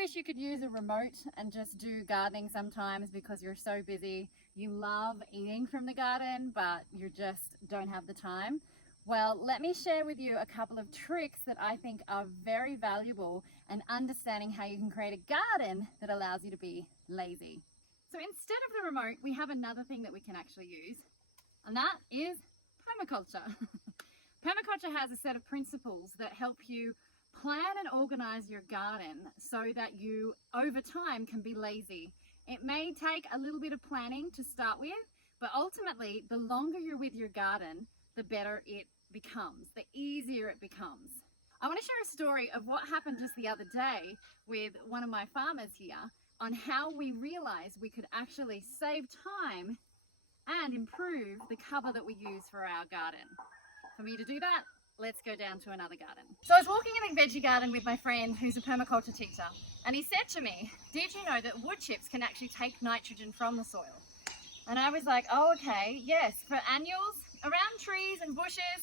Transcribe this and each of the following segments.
wish you could use a remote and just do gardening sometimes because you're so busy? You love eating from the garden, but you just don't have the time. Well, let me share with you a couple of tricks that I think are very valuable in understanding how you can create a garden that allows you to be lazy. So instead of the remote, we have another thing that we can actually use, and that is permaculture. Permaculture has a set of principles that help you plan and organize your garden so that you, over time, can be lazy. It may take a little bit of planning to start with, but ultimately, the longer you're with your garden, the better it becomes, the easier it becomes. I want to share a story of what happened just the other day with one of my farmers here on how we realized we could actually save time and improve the cover that we use for our garden. For me to do that, let's go down to another garden. So I was walking in the veggie garden with my friend who's a permaculture teacher, and he said to me, did you know that wood chips can actually take nitrogen from the soil? And I was like, oh, okay, yes. For annuals, around trees and bushes,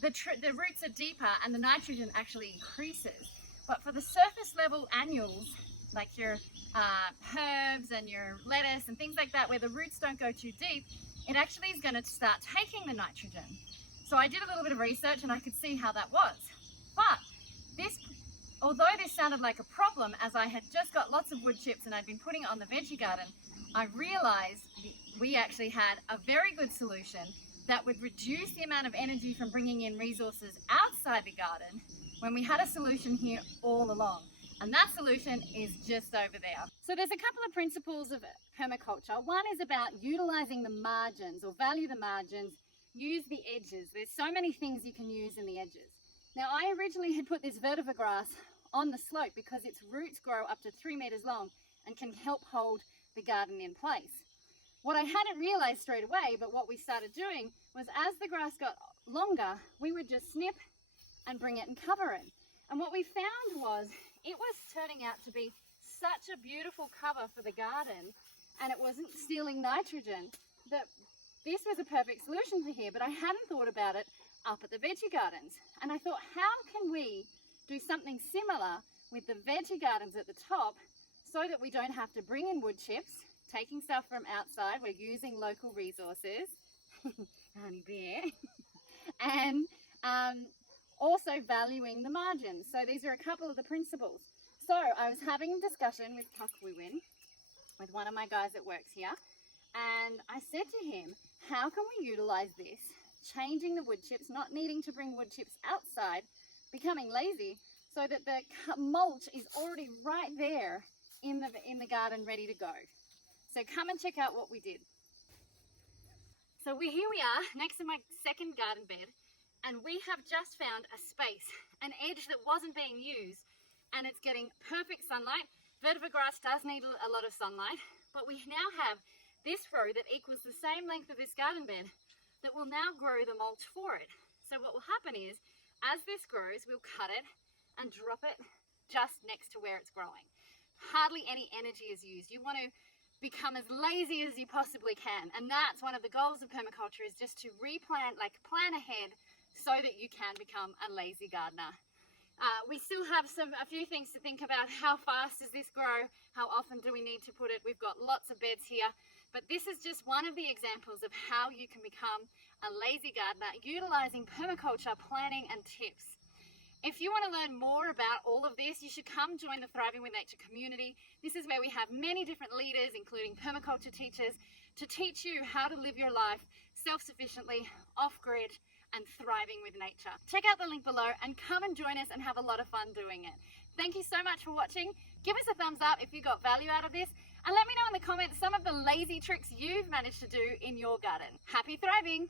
the roots are deeper and the nitrogen actually increases. But for the surface level annuals, like your herbs and your lettuce and things like that, where the roots don't go too deep, it actually is going to start taking the nitrogen. So I did a little bit of research and I could see how that was. But although this sounded like a problem, as I had just got lots of wood chips and I'd been putting it on the veggie garden, I realized we actually had a very good solution that would reduce the amount of energy from bringing in resources outside the garden when we had a solution here all along. And that solution is just over there. So there's a couple of principles of permaculture. One is about utilizing the margins, or value the margins, use the edges. There's so many things you can use in the edges. Now, I originally had put this vetiver grass on the slope because its roots grow up to 3 meters long and can help hold the garden in place. What I hadn't realized straight away, but what we started doing, was as the grass got longer, we would just snip and bring it and cover it. And what we found was it was turning out to be such a beautiful cover for the garden, and it wasn't stealing nitrogen, that this was a perfect solution for here. But I hadn't thought about it up at the veggie gardens. And I thought, how can we do something similar with the veggie gardens at the top so that we don't have to bring in wood chips, taking stuff from outside, we're using local resources, honey bear, and also valuing the margins. So these are a couple of the principles. So I was having a discussion with Kakwewin, with one of my guys that works here, and I said to him, how can we utilize this, changing the wood chips, not needing to bring wood chips outside, becoming lazy, so that the mulch is already right there in the garden ready to go. So come and check out what we did. So here we are next to my second garden bed, and we have just found a space, an edge that wasn't being used, and it's getting perfect sunlight. Vetiver grass does need a lot of sunlight, but we now have this row that equals the same length of this garden bed that will now grow the mulch for it. So what will happen is, as this grows, we'll cut it and drop it just next to where it's growing. Hardly any energy is used. You want to become as lazy as you possibly can, and that's one of the goals of permaculture, is just to replant, like plan ahead, so that you can become a lazy gardener. We still have a few things to think about. How fast does this grow? How often do we need to put it? We've got lots of beds here, but this is just one of the examples of how you can become a lazy gardener utilizing permaculture planning and tips. If you want to learn more about all of this, you should come join the Thriving with Nature community. This is where we have many different leaders, including permaculture teachers, to teach you how to live your life self-sufficiently, off-grid, and thriving with nature. Check out the link below and come and join us and have a lot of fun doing it. Thank you so much for watching. Give us a thumbs up if you got value out of this, and let me know in the comments some of the lazy tricks you've managed to do in your garden. Happy thriving!